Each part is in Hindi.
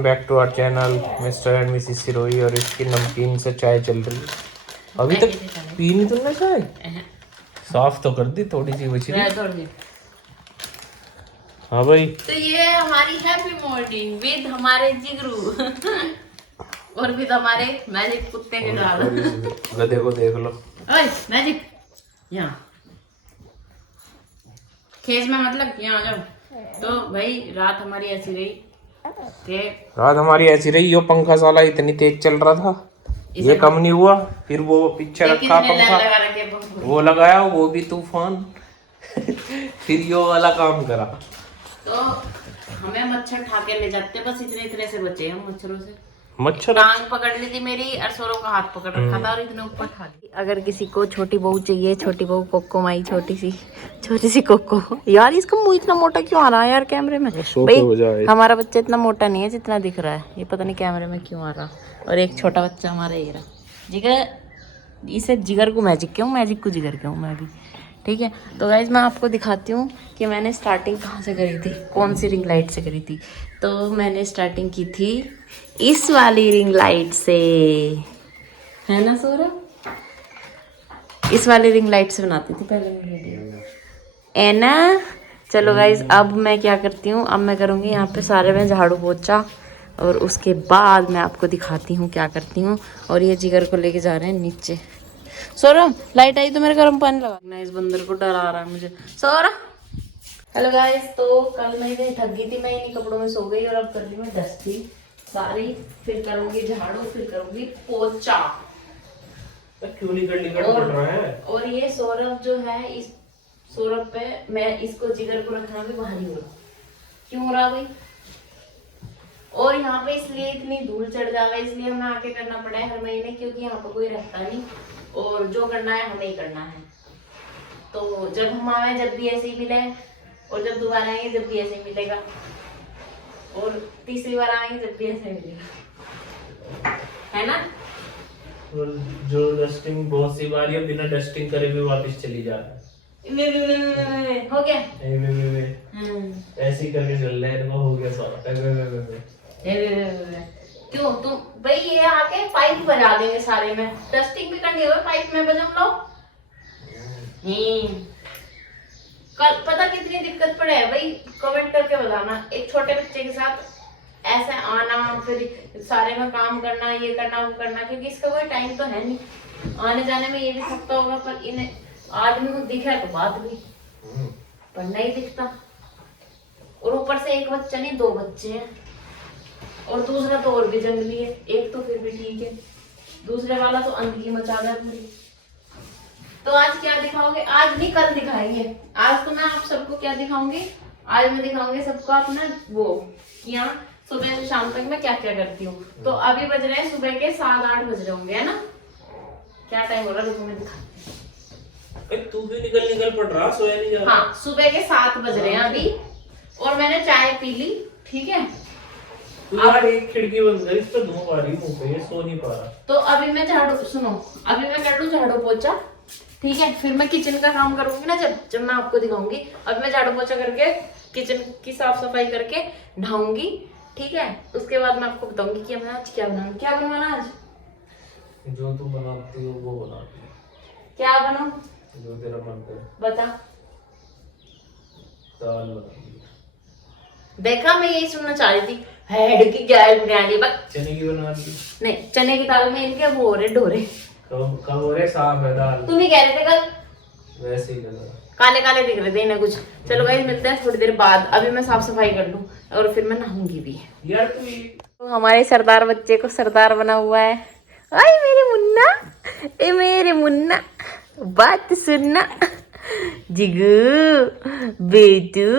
Welcome back to our channel mister and missus Sirohi. और इसकी नमकीन से चाय चल रही है। अभी तक पी नहीं तुमने चाय? साफ तो कर दी, थोड़ी सी बची थी। हाँ भाई, तो ये हमारी हैप्पी मॉर्निंग विद हमारे जिगरू और विद हमारे मैजिक कुत्ते के साथ। गधे को देख लो। ओए मैजिक, यहाँ खेज में मतलब यहाँ आ जाओ। तो भाई रात हमारी ऐसी रही कि रात हमारी ऐसी रही। यो पंखा साला इतनी तेज चल रहा था, ये कम नहीं हुआ। फिर वो पीछे रखा पंखा, वो लगाया, वो भी तूफान। फिर यो वाला काम करा। तो हमें मच्छर ठा के ले जाते, बस इतने इतने से बचे हम मच्छरों से। मच्छर टांग पकड़ ली थी मेरी, अरसोरों का हाथ पकड़ रखा था और इतने ऊपर ठा ली। अगर किसी को छोटी बहू चाहिए, छोटी बहू कोको माई, छोटी सी कोको। यार इसका मुंह इतना मोटा क्यों आ रहा है यार कैमरे में? भाई हमारा बच्चा इतना मोटा नहीं है जितना दिख रहा है, ये पता नहीं कैमरे में क्यों आ रहा। और एक छोटा बच्चा हमारा ये रहा, जिगर। इसे जिगर को मैजिक क्यों, मैजिक को जिगर क्यों, मैं भी ठीक है। तो गाइज मैं आपको दिखाती हूँ कि मैंने स्टार्टिंग कहाँ से करी थी, कौन सी रिंग लाइट से करी थी। तो मैंने स्टार्टिंग की थी इस वाली रिंग लाइट से, है ना सौरभ? इस वाली रिंग लाइट से बनाती थी पहले मैं वीडियो, है ना? चलो गाइज अब मैं क्या करती हूँ, अब मैं करूँगी यहाँ पे सारे में झाड़ू पोछा और उसके बाद मैं आपको दिखाती हूँ क्या करती हूँ। और ये जिगर को लेके जा रहे हैं नीचे। सौरभ लाइट आई तो मेरे गर्म पानी लगा। इस बंदर को डरा रहा है मुझे। सौरभ हेलो गाइस, तो कल मैं इतनी थक गई थी, मैं इन्हीं कपड़ों में सो गई और अब कर रही मैं डस्टी सारी, फिर करूंगी झाड़ू, फिर करूंगी पोछा। क्यों निकल पड़ रहा है? और ये सौरभ जो है, इस सौरभ पे मैं इसको जिगर को रखना भी भारी हो रहा। क्यों हो रहा भाई? और यहाँ पे इसलिए इतनी धूल चढ़ जाएगा, इसलिए हमें आके करना पड़ा है हर महीने, क्योंकि यहाँ पे कोई रहता नहीं और जो करना है हमें ही करना है। तो जब हम आए जब भी ऐसे ही मिले, और जब दोबारा आएंगे जब भी ऐसे ही मिलेगा, और तीसरी बार आएंगे जब भी ऐसे मिलेगा, है ना? जो डस्टिंग बहुत सी बार या बिना डस्टिंग करे भी वापस चली जा रहा है। हो गया ऐसे ही करके चल रहा है, हो गया सारा। क्यों तुम भाई ये आके पाइप बजा देंगे सारे में, डस्टिंग भी करनी होगा पाइप में बजा लो। कल पता कितनी दिक्कत पड़े है भाई, कमेंट करके बताना। एक छोटे बच्चे के साथ ऐसे आना, फिर सारे में काम करना, ये करना वो करना, क्योंकि इसका कोई टाइम तो है नहीं आने जाने में। ये भी सकता होगा, पर इन्हें आदमी को दिखा तो बात भी, पर नहीं दिखता। और ऊपर से एक बच्चा नहीं, 2 बच्चे हैं, और दूसरा तो और भी जंगली है। एक तो फिर भी ठीक है, दूसरे वाला तो अंधी मचा रहा है पूरी। तो आज क्या दिखाओगे? आज नहीं कल दिखाएंगे। आज तो मैं आप सबको क्या दिखाऊंगी, आज मैं दिखाऊंगी सबको अपना वो, यहाँ सुबह से शाम तक मैं क्या क्या करती हूँ। तो अभी बज रहे हैं सुबह के 7-8 बज रहे होंगे, है ना? क्या टाइम हो रहा है मैं दिखाती हूँ। तू भी निकल पड़ रहा, सोया नहीं जा रहा। हाँ सुबह के 7 बज रहे हैं अभी, और मैंने चाय पी ली, ठीक है। यार एक खिड़की बंद कर, इस पे धूप आ रही मुंह पे, ये सो नहीं पा रहा। तो अभी मैं झाड़ू, सुनो, अभी मैं कर लूँ झाड़ू पोछा, ठीक है। फिर मैं किचन का काम करूंगी ना, जब मैं आपको दिखाऊंगी। अब मैं झाड़ू पोछा करके किचन की साफ सफाई करके नहाऊंगी, ठीक है। उसके बाद मैं आपको बताऊंगी कि मैं आज क्या बनाऊंगी। क्या बनवाना आज? जो तू बनाती हो वो बनाती। क्या बनाऊं? जो तेरा मन करे बता। दाल बनाती। देखा, मैं यही सुनना चाह रही थी। हेड की क्या बिरयानी, बस चने की बना दी। नहीं, चने की दाल में इनके वो हो रहे डोरे। कब हो रहे साफ है दाल। तुम ही कह रहे थे कल, वैसे ही लगा, काले काले दिख रहे थे इन्हें कुछ। चलो गाइस मिलते हैं थोड़ी देर बाद, अभी मैं साफ सफाई कर लूं और फिर मैं नहाऊंगी भी। यार तो हमारे सरदार बच्चे को सरदार बना हुआ है। आई मेरे मुन्ना, ए मेरे मुन्ना, बात सुनना जिगू बेटू।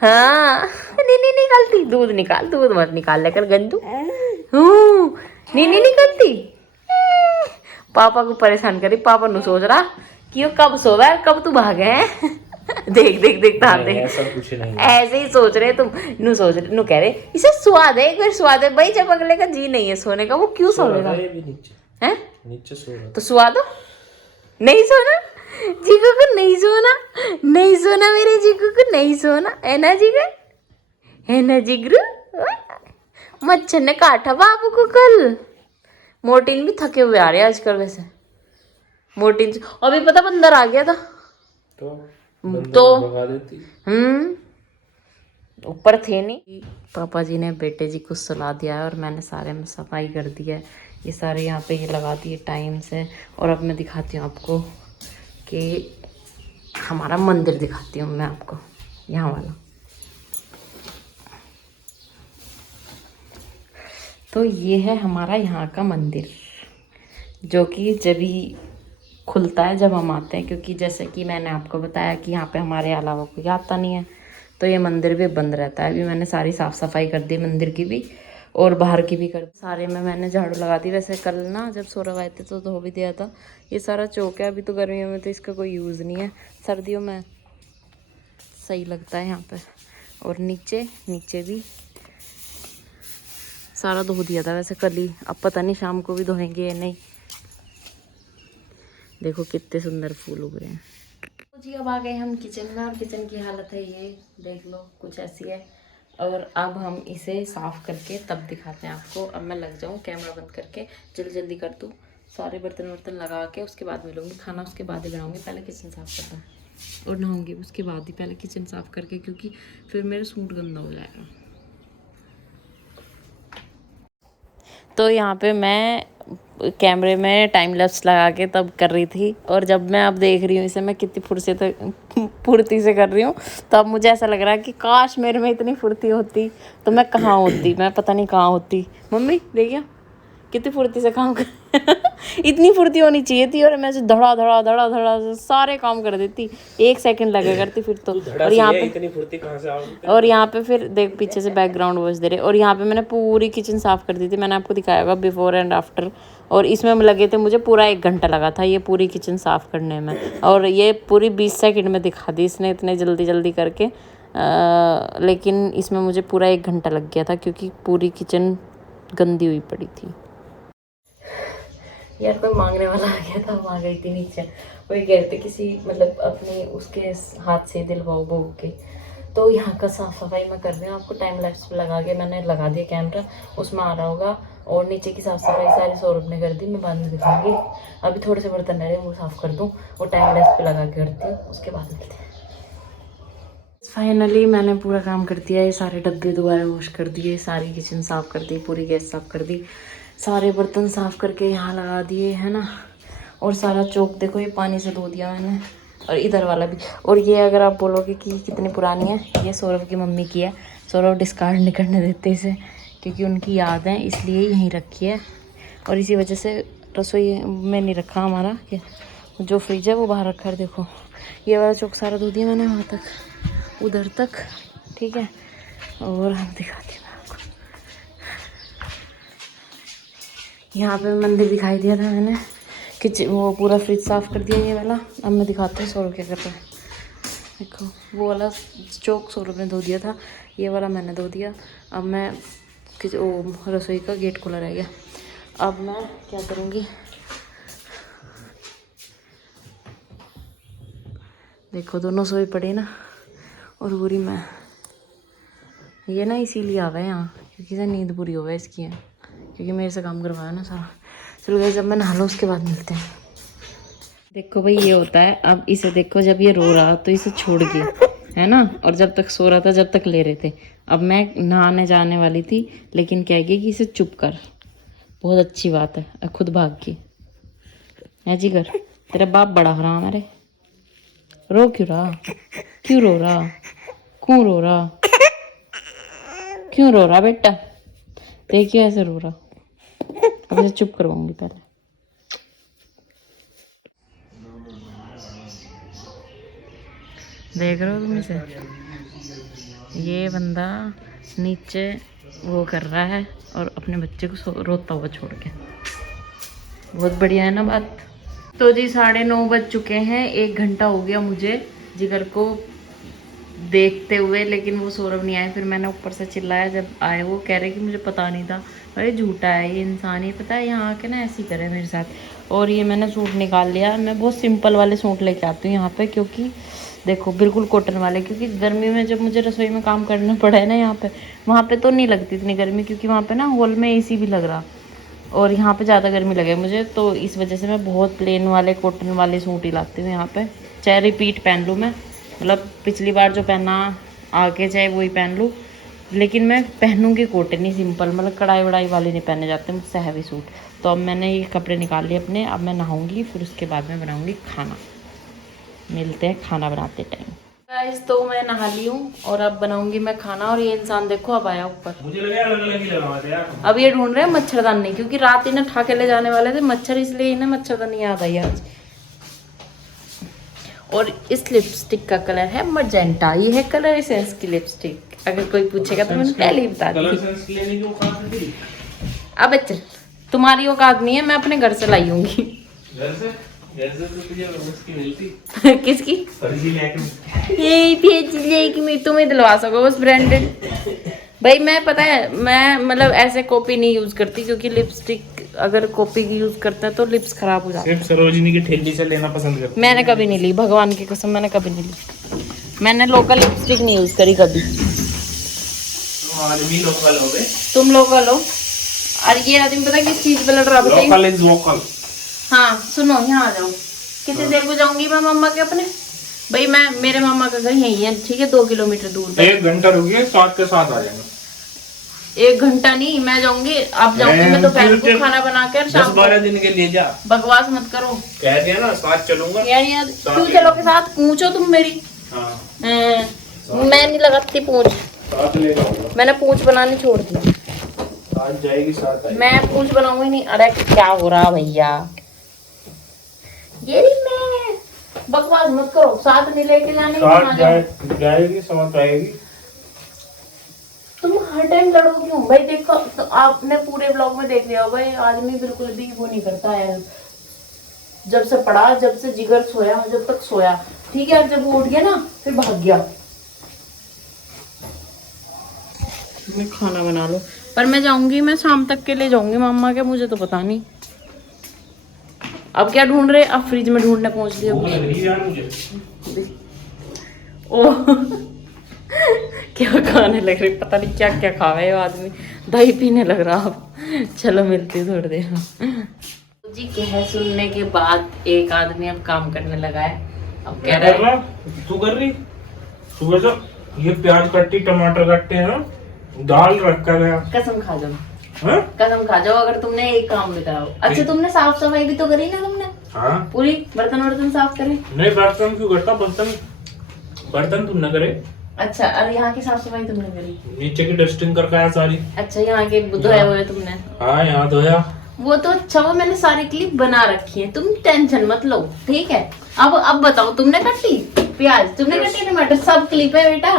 हाँ नहीं निकालती, दूध निकाल, दूध मत निकाल लेकर गंदू। नहीं निकलती, पापा को परेशान करी। पापा नु सोच रहा कि वो कब सोवा है, कब तू भागे है। देख ऐसा कुछ नहीं, ऐसे ही सोच रहे तुम। नु सोच रहे, नु कह रहे इसे स्वाद है, एक बार स्वाद है भाई। जब अगले का जी नहीं है सोने का, वो क्यों सोएगा? है नीचे सो रहा तो सुआ दो। नहीं सोना जीगू को, नहीं सोना, नहीं सोना मेरे जीगू को, नहीं सोना, है ना जिगर, है ना जिगरू? मच्छर ने काटा बाबू को कल। मोर्टिन भी थके हुए आ रहे हैं आजकल वैसे। मोर्टिन अभी पता बंदर आ गया था तो भगा देती। ऊपर थे नहीं। पापा जी ने बेटे जी को सुला दिया है और मैंने सारे में सफाई कर दी है। ये सारे यहाँ पे ये लगा दिए टाइम से। और अब मैं दिखाती हूँ आपको कि हमारा मंदिर दिखाती हूँ मैं आपको, यहाँ वाला। तो ये है हमारा यहाँ का मंदिर, जो कि जब ही खुलता है जब हम आते हैं, क्योंकि जैसे कि मैंने आपको बताया कि यहाँ पे हमारे अलावा कोई आता नहीं है, तो ये मंदिर भी बंद रहता है। अभी मैंने सारी साफ़ सफाई कर दी मंदिर की भी और बाहर की भी कर दी। सारे में मैंने झाड़ू लगा दी। वैसे कल ना जब सौरभ आए थे तो धो भी दिया था। ये सारा चौक है। अभी तो गर्मियों में तो इसका कोई यूज़ नहीं है, सर्दियों में सही लगता है यहाँ पर। और नीचे भी सारा धो दिया था वैसे कल ही। अब पता नहीं शाम को भी धोएंगे या नहीं। देखो कितने सुंदर फूल उग रहे हैं। तो जी अब आ गए हम किचन में, और किचन की हालत है ये देख लो, कुछ ऐसी है। और अब हम इसे साफ़ करके तब दिखाते हैं आपको। अब मैं लग जाऊँ कैमरा बंद करके, जल्दी कर दूँ सारे बर्तन लगा के, उसके बाद मिलूँगी। खाना उसके बाद ही बनाऊँगी, पहले किचन साफ़ करना है। और नहाऊँगी उसके बाद ही, पहले किचन साफ़ करके, क्योंकि फिर मेरा सूट गंदा हो जाएगा। तो यहाँ पे मैं कैमरे में टाइम लैप्स लगा के तब कर रही थी, और जब मैं अब देख रही हूँ इसे मैं कितनी फुर्ती से कर रही हूँ, तो अब मुझे ऐसा लग रहा है कि काश मेरे में इतनी फुर्ती होती तो मैं कहाँ होती, मैं पता नहीं कहाँ होती। मम्मी देखिए कितनी फुर्ती से काम कर इतनी फुर्ती होनी चाहिए थी, और मैं धड़ा धड़ा सारे काम कर देती, 1 सेकंड लगा करती फिर तो। और यहाँ पे इतनी फुर्ती कहाँ से आओगी? और यहाँ पे फिर देख पीछे से बैकग्राउंड वॉइस दे रहे। और यहाँ पे मैंने पूरी किचन साफ़ कर दी थी, मैंने आपको दिखाया होगा बिफोर एंड आफ्टर। और इसमें लगे थे मुझे पूरा 1 घंटा लगा था ये पूरी किचन साफ़ करने में, और ये पूरी 20 सेकंड में दिखा दी इसने इतने जल्दी करके। लेकिन इसमें मुझे पूरा 1 घंटा लग गया था, क्योंकि पूरी किचन गंदी हुई पड़ी थी। यार कोई मांगने वाला आ गया था, वहाँ गई थी नीचे। वही कह रहे थे किसी मतलब अपने उसके हाथ से दिलवाओ बहू के। तो यहाँ का साफ़ सफाई मैं कर रही हूँ। आपको टाइम लैप्स लगा के मैंने लगा दिया कैमरा, उसमें आ रहा होगा। और नीचे की साफ़ सफाई सारी सौरभ ने कर दी, मैं बाद में दिखाऊंगी। अभी थोड़े से बर्तन रह रहे वो साफ़ कर दूँ, और टाइम लैप्स पे लगा के करती हूँ, उसके बाद मिलते हैं। फाइनली मैंने पूरा काम कर दिया। ये सारे डब्बे दोबारा वॉश कर दिए, सारी किचन साफ़ कर दी, पूरी गैस साफ़ कर दी, सारे बर्तन साफ़ करके यहाँ लगा दिए है ना। और सारा चौक देखो ये पानी से धो दिया मैंने, और इधर वाला भी। और ये अगर आप बोलोगे कि कितनी पुरानी है, ये सौरभ की मम्मी की है। सौरभ डिस्कार्ड नहीं करने देते इसे, क्योंकि उनकी याद है, इसलिए यहीं रखी है। और इसी वजह से रसोई में नहीं रखा हमारा, जो फ्रिज है वो बाहर रखा है। देखो ये वाला चौक सारा धो दिया मैंने, वहाँ तक उधर तक, ठीक है। और हम दिखाती हूँ आपको, यहाँ पे मंदिर दिखाई दिया था मैंने, किचन वो पूरा फ्रिज साफ़ कर दिया ये वाला। अब मैं दिखाती हूँ सौरभ क्या कर रहा है। देखो वो वाला चौक सौरभ ने धो दिया था, ये वाला मैंने धो दिया। अब मैं वो रसोई का गेट खुला रह गया। अब मैं क्या करूँगी, देखो दोनों सोए पड़े ना, और पूरी मैं ये ना इसीलिए आ गए यहाँ, क्योंकि से नींद पूरी हो गई इसकी है, क्योंकि मेरे से काम करवाया ना सारा। चलो गए, जब मैं नहा लूँ उसके बाद मिलते हैं। देखो भाई ये होता है। अब इसे देखो, जब ये रो रहा तो इसे छोड़ के है ना, और जब तक सो रहा था जब तक ले रहे थे। अब मैं नहाने जाने वाली थी, लेकिन क्या गया कि इसे चुप कर, बहुत अच्छी बात है, अब खुद भाग गई है जिगर। तेरा बाप बड़ा हराम है रे। रो क्यों रहा, क्यों रो रहा, क्यों रो रहा, क्यों रो रहा बेटा, देखिए ऐसे रो रहा। अब इसे चुप करवाऊंगी पहले। देख रहे हो तुम इसे, ये बंदा नीचे वो कर रहा है और अपने बच्चे को रोता हुआ छोड़ के। बहुत बढ़िया है ना बात। तो जी 9:30 बज चुके हैं, 1 घंटा हो गया मुझे जिगर को देखते हुए, लेकिन वो सौरभ नहीं आए। फिर मैंने ऊपर से चिल्लाया, जब आए वो कह रहे कि मुझे पता नहीं था। अरे झूठा है ये इंसान, ही पता है यहाँ आके ना ऐसे ही करे मेरे साथ। और ये मैंने सूट निकाल लिया। मैं बहुत सिंपल वाले सूट लेके आती हूँ यहाँ पे, क्योंकि देखो बिल्कुल कॉटन वाले, क्योंकि गर्मी में जब मुझे रसोई में काम करना पड़ा है ना यहाँ पे, वहाँ पे तो नहीं लगती इतनी गर्मी, क्योंकि वहाँ पे ना हॉल में एसी भी लग रहा, और यहाँ पे ज़्यादा गर्मी लगे मुझे, तो इस वजह से मैं बहुत प्लेन वाले कॉटन वाले सूट ही लाती हूँ यहाँ पे, चाहे रिपीट पहन लूँ मैं, मतलब पिछली बार जो पहना आगे चाहे वही पहन लूँ, लेकिन मैं पहनूंगी कॉटन ही, सिंपल, मतलब कढ़ाई वढ़ाई वाले नहीं पहने जाते मुझसे हैवी सूट। तो अब मैंने ये कपड़े निकाल लिए अपने, अब मैं नहाऊंगी, फिर उसके बाद में बनाऊंगी खाना। मिलते हैं खाना बनाते टाइम। गाइस तो मैं नहा ली हूँ और अब बनाऊंगी मैं खाना, और ये इंसान देखो अब आया ऊपर, मुझे लगा अलग-अलग ही लगा थे यार। अब ये ढूंढ रहे हैं मच्छरदानी, क्योंकि रात इन्हें ठा के ले जाने वाले थे मच्छर, इसलिए इन्हें मच्छरदानी याद आई आज। और इस लिपस्टिक का कलर है मजेंटा, ये है कलर एसेंस की लिपस्टिक, अगर कोई पूछेगा तो मैंने पहले ही बता दी। अब अच्छा तुम्हारी औकात नहीं है, मैं अपने घर से लाई होंगी। घर से तो तुझे उसकी मिलती किसकी ये भेज लेगी, मैं तुम्हें दिलवा सको उस ब्रांडेड। भाई मैं पता है मैं मतलब ऐसे कॉपी नहीं यूज करती, क्योंकि लिपस्टिक अगर कॉपी की यूज करता है तो लिप्स खराब हो जाते हैं। सिर्फ सरोजिनी की ठेली से लेना पसंद करती। मैंने कभी नहीं ली, भगवान की कसम मैंने कभी नहीं ली, मैंने लोकल लिपस्टिक नहीं यूज करी कभी। आदमी लोकल हो गए, तुम लोकल हो, और ये आदमी पता किस चीज पे लड़ रहा बताइए। Local is vocal. हाँ सुनो यहाँ आ जाओ, कितनी देर को जाऊंगी मैं मम्मा के अपने, भाई मैं मेरे मामा का घर यही है, ठीक है 2 किलोमीटर दूर। 1 घंटा रुकिए, 7 के 7 आ जाएंगे। 1 घंटा नहीं, मैं जाऊंगी, अब जाऊंगी मैं दोपहर को खाना बना कर, शाम 10-12 दिन के लिए जा, बकवास मत करो। कह दिया ना साथ चलूंगा। यार क्यों चलोगे साथ, पूछो तुम मेरी। हाँ। मैं नहीं लगाती पूछ, साथ ले जाऊंगा, मैंने पूछ बनानी छोड़ दी, साथ जाएगी साथ आएगी। मैं पूछ बनाऊंगी नहीं। अरे क्या हो रहा भैया, ये मैं बकवास मत करो, साथ नहीं लेके जाने जाएगी साथ आएगी। तुम हर टाइम लड़ो क्यों भाई, देखो तो आपने पूरे ब्लॉग में देख लिया भाई, आदमी बिल्कुल भी वो नहीं करता है, जब से पढ़ा, जब से जिगर सोया, जब तक सोया, ठीक है, जब वो उठ गया ना फिर भाग गया। मैं खाना बना लो, पर मैं जाऊंगी, मैं शाम तक के लिए जाऊंगी मम्मा के, मुझे तो पता नहीं अब क्या ढूंढ रहे, अब फ्रिज में ढूंढने पहुंच दिए। ओह क्या खाने लग रही, पता नहीं क्या क्या खा रहे हो आदमी, दही पीने लग रहा अब। चलो मिलती थोड़ी देर में। जी कह सुनने के बाद एक आदमी अब काम करने लगा है, अब कह रहा है तू कर रही सुबह से ये प्याज कट्टी टमाटर कट्टे हैं, दाल रखा गया। कसम खा जाओ, हाँ? कसम खा जाओ अगर तुमने एक काम नहीं करा हो। अच्छा तुमने साफ सफाई भी तो करी ना तुमने? हाँ पूरी बर्तन वर्तन साफ करे? नहीं बर्तन क्यों करता, बर्तन तुम न करे। अच्छा और यहाँ की साफ सफाई तुमने करी? नीचे की डस्टिंग करके आया सारी। अच्छा यहाँ के धोया हुए तुमने? हाँ यहाँ धोया। वो तो अच्छा, वो मैंने सारी क्लिप बना रखी है, तुम टेंशन मत लो, ठीक है। अब बताओ तुमने कटी प्याज, तुमने कटी टमाटर, सब क्लिप है बेटा,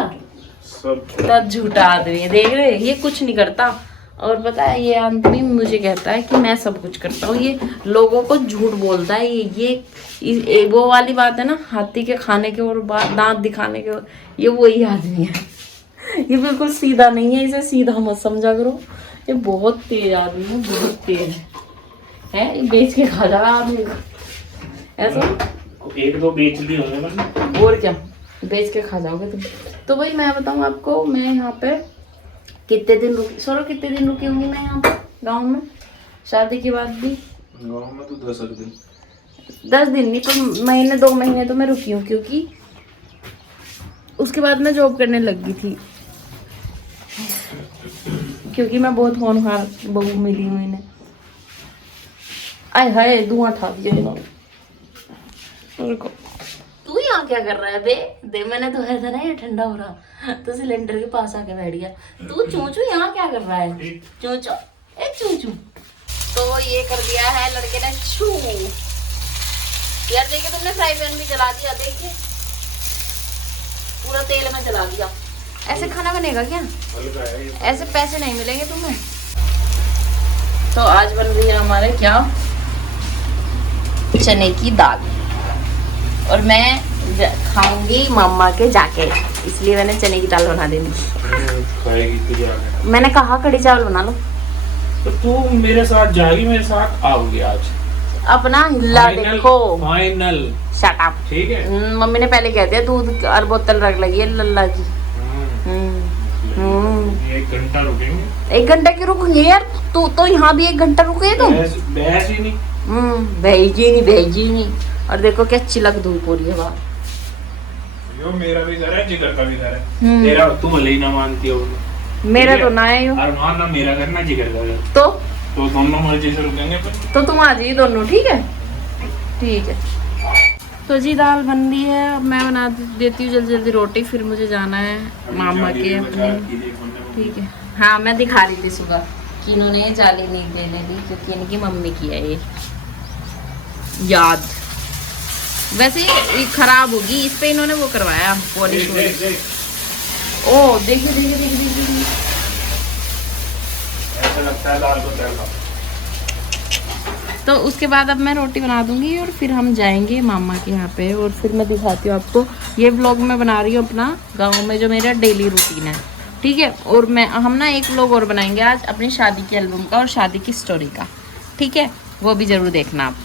सब झूठा आदमी है, देख रहे ये कुछ नहीं करता। और पता है ये आदमी मुझे कहता है कि मैं सब कुछ करता हूँ, ये लोगों को झूठ बोलता है। ये वो वाली बात है ना, हाथी के खाने के और दांत दिखाने के, ये वही आदमी है। ये बिल्कुल सीधा नहीं है, इसे सीधा मत समझा करो, ये बहुत तेज आदमी है, बहुत तेज है। ये बेच के खा जा रहा आदमी को, ऐसा 1-2 बेच लिए होंगे मैंने, और क्या बेच के खा जाओगे तुम। तो भाई मैं बताऊँ आपको, मैं यहाँ पे कितने दिन रुकी, सोलो कितने दिन रुकी होंगी मैं यहाँ पे गाँव में, शादी के बाद भी गाँव में तो 10 दिन, 10 दिन नहीं तो महीने 2 महीने तो मैं रुकी हूँ, क्योंकि उसके बाद मैं जॉब करने लग गई थी, क्योंकि मैं बहुत होनहार बहू मिली हूँ इन्हें। आय हाय धुआं उठा दिया इन्होंने। तू यहाँ क्या कर रहा है बे? दे मैंने तो है था ना ये ठंडा हो रहा, तो सिलेंडर के पास आके बैठ गया। तू चूचू यहाँ क्या कर रहा है? चूचू ए चूचू। तो ये कर दिया है लड़के ने छू। यार देखिए तुमने फ्राई पैन भी जला दिया, देखिए पूरा तेल में जला दिया। ऐसे खाना बनेगा क्या? ऐसे पैसे नहीं मिलेंगे तुम्हें। तो आज बन रही है हमारे क्या, चने की दाल, और मैं खाऊंगी मम्मा के जाके, इसलिए मैंने चने की दाल बना देनी। मैंने कहा कड़ी चावल बना लो। तो तू मेरे साथ जाएगी, मेरे साथ आओगी आज? अपना हिला देखो। Final shut up. ठीक है। मम्मी ने पहले कह दिया दूध और बोतल रख लगी है लल्ला की। 1 घंटा रुकेंगे। 1 घंटा क्यों रुकेंगे यार? तू तो यहाँ भी 1 घंटा रुके तुम। बहस ही नहीं। भेजी नहीं। और देखो क्या चिलक धूप हो रही है बाहर। यो मेरा भी घर है, जिगर का भी घर है। तेरा तू भले ही ना मानती हो, मेरा तो ना है यो। और ना मेरा घर ना जिगर का घर। तो दोनों मर्जी से रुकेंगे तो तुम आ जाइए दोनों। ठीक है ठीक है। तो जी दाल बन रही है, अब मैं बना देती हूँ जल्दी जल्दी रोटी, फिर मुझे जाना है मामा के अपने। ठीक है। हाँ मैं दिखा रही थी सुबह कि इन्होंने जाली नहीं देने दी क्योंकि इनकी मम्मी की है ये याद। वैसे ये खराब होगी, इस पे इन्होंने वो करवाया पॉलिश। ओ देखिए देखिए देखिए देखिए, ऐसा लगता है दाल को तड़का। तो उसके बाद अब मैं रोटी बना दूंगी और फिर हम जाएंगे मामा के यहाँ पे, और फिर मैं दिखाती हूँ आपको। ये व्लॉग मैं बना रही हूँ अपना गाँव में जो मेरा डेली रूटीन है। ठीक है। और हम ना एक व्लॉग और बनाएंगे आज अपनी शादी के एल्बम का और शादी की स्टोरी का। ठीक है, वो भी जरूर देखना आप।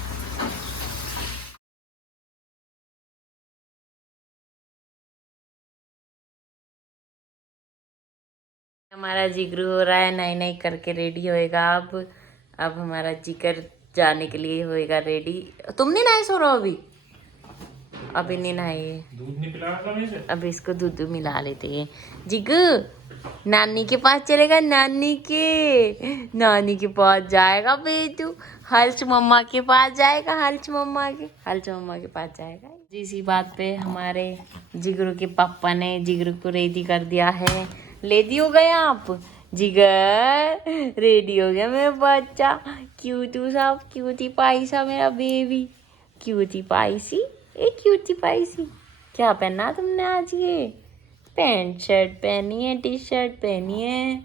हमारा जिगरू हो रहा है, नई नई करके रेडी होएगा। अब हमारा जिगर जाने के लिए होएगा रेडी। तुम नहीं नहाए सो रहो अभी नहीं नहाए। दूध नहीं पिलाया था मैं इसे। अभी इसको दूध मिला लेते हैं। जिगू नानी के पास चलेगा, नानी के पास जाएगा बेटू। हर्ष मम्मा के पास जाएगा, हर्ष मम्मा के पास जाएगा। इसी बात पे हमारे जिगरू के पापा ने जिगरू को रेडी कर दिया है। रेडी हो गए आप? जिगर रेडी हो गया मेरा बच्चा। क्यूटू सा, क्यूटी पाई सा मेरा बेबी, क्यूटी पाइसी। क्यूटी पाइसी क्या पहना तुमने आज? ये पैंट शर्ट पहनी है, टी शर्ट पहनी है,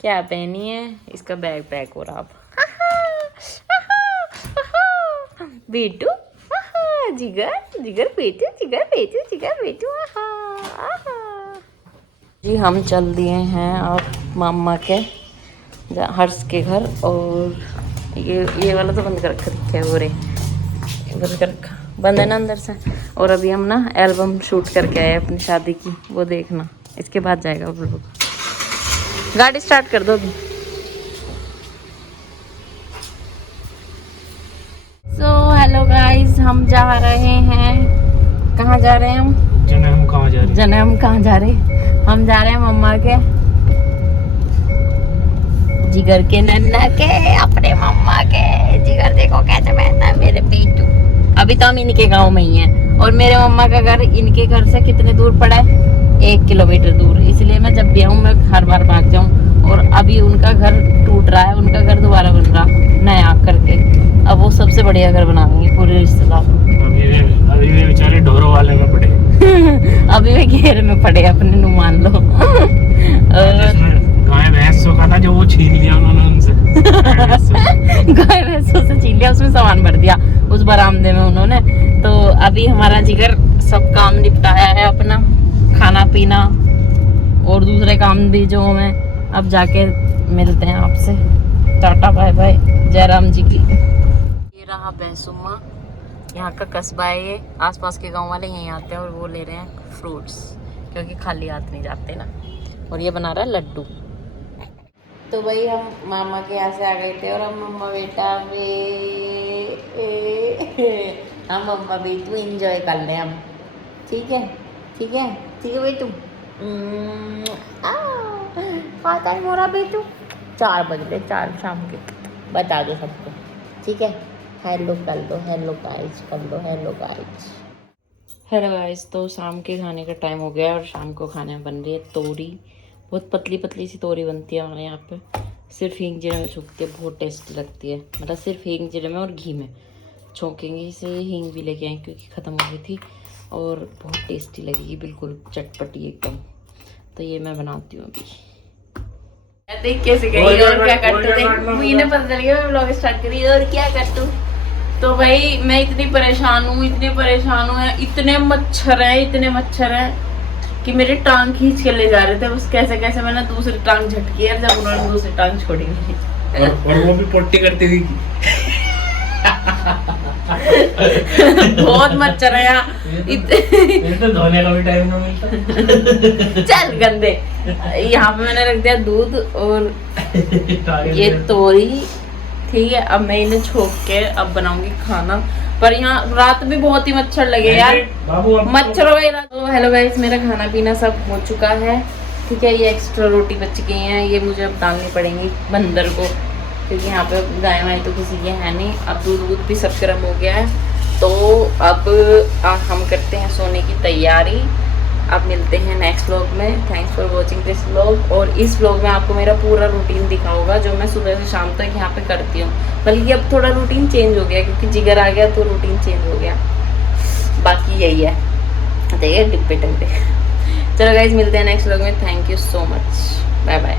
क्या पहनी है? इसका बैग पैक हो रहा अब। बेटू जिगर बेटू। जी हम चल दिए हैं अब मामा के हर्ष के घर। और ये वाला तो बंद कर रखा है, वो रे बंद कर रखा, बंद है ना अंदर से। और अभी हम ना एल्बम शूट करके आए अपनी शादी की, वो देखना। इसके बाद जाएगा वो लोग। गाड़ी स्टार्ट कर दो अभी। सो हेलो गाइस, हम जा रहे हैं। कहाँ जा रहे हैं हम? जन्म कहाँ जा रहे? हम जा रहे हैं मम्मा के, जिगर के नन्ना के, अपने मम्मा के। जिगर देखो कैसे बैठा है मेरे बेटू। अभी तो हम इनके गांव में ही हैं और मेरे मम्मा का घर इनके घर से कितने दूर पड़ा है? 1 किलोमीटर दूर। इसलिए मैं जब भी आऊँ मैं हर बार भाग जाऊँ। और अभी उनका घर टूट रहा है, उनका घर दोबारा बन रहा नया करके। अब वो सबसे बढ़िया घर बनाएंगे पूरे रिश्तेदार। अभी वे बेचारे ढोरों वाले में पड़े। अभी वे घेर में पड़े अपने नु मान लो। गाय भैंसों का था जो वो छीन लिया उन्होंने उनसे। गाय भैंसों से छीन लिया, उसमें सामान भर दिया उस बरामदे में उन्होंने। तो अभी हमारा जिगर सब काम निपटाया है अपना, खाना पीना और दूसरे काम भी जो मैं। अब जाके मिलते हैं आपसे। टाटा बाय बाय, जयराम जी की। ये रहा बैसुमा, यहाँ का कस्बा है ये। आसपास के गांव वाले यहीं आते हैं और वो ले रहे हैं फ्रूट्स, क्योंकि खाली हाथ नहीं जाते ना। और ये बना रहा है लड्डू। तो भाई हम मामा के यहाँ से आ गए थे और हम मम्मा बेटा हम मम्मा बेटू इंजॉय कर लें हम। ठीक है बेटू। टाइम हो रहा बेटू, 4 बज रहे, 4 शाम के। बता दो सबको, ठीक है? हेलो कर दो, हेलो गाइस कर दो, हेलो गाइस। तो शाम के खाने का टाइम हो गया और शाम को खाने में बन रही है तोरी। बहुत पतली पतली सी तोरी बनती है हमारे यहाँ पे, सिर्फ हींग जीरे में छौंकती है, बहुत टेस्टी लगती है। मतलब सिर्फ हींग जीरे में और घी में छौंकेंगे इसे। हींग भी लेके आए क्योंकि ख़त्म हो गई थी, और बहुत टेस्टी लगेगी, बिल्कुल चटपटी एकदम। तो ये मैं बनाती हूँ अभी। देख कैसे गई और क्या कर तू, मुझे पता चल गया मैं व्लॉग स्टार्ट करी और क्या कर तू। तो भाई मैं इतनी परेशान हूँ, इतने मच्छर हैं कि मेरी टांग खींच के ले जा रहे थे। बस कैसे मैंने दूसरी टांग झटकी है, जब उन्होंने दूसरी टांग छोड़ी नहीं। और वो भी पोटी करती थी। बहुत मच्छर है यहाँ। ये तो धोने का भी टाइम ना मिलता। चल गंदे। यहाँ पे मैंने रख दिया दूध और ये तोरी, ठीक है। अब मैं इन्हें छोक के अब बनाऊंगी खाना। पर यहाँ रात में बहुत ही मच्छर लगे यार, मच्छर हो गए। तो हेलो गाइस, मेरा खाना पीना सब हो चुका है, ठीक है। ये एक्स्ट्रा रोटी बच गई हैं, ये मुझे अब डालनी पड़ेंगी बंदर को, क्योंकि यहाँ पे गाय वाय तो किसी के है नहीं। अब दूध भी सब गर्म हो गया है, तो अब हम करते हैं सोने की तैयारी। अब मिलते हैं नेक्स्ट व्लॉग में। Thanks for watching this vlog. और इस व्लॉग में आपको मेरा पूरा रूटीन दिखा होगा जो मैं सुबह से शाम तक यहाँ पे करती हूँ। बल्कि अब थोड़ा रूटीन चेंज हो गया, क्योंकि जिगर आ गया तो रूटीन चेंज हो गया। बाकी यही है, देखिए डिब्बे डब्बे। चलो गाइज, मिलते हैं नेक्स्ट व्लॉग में। Thank you so much, bye bye.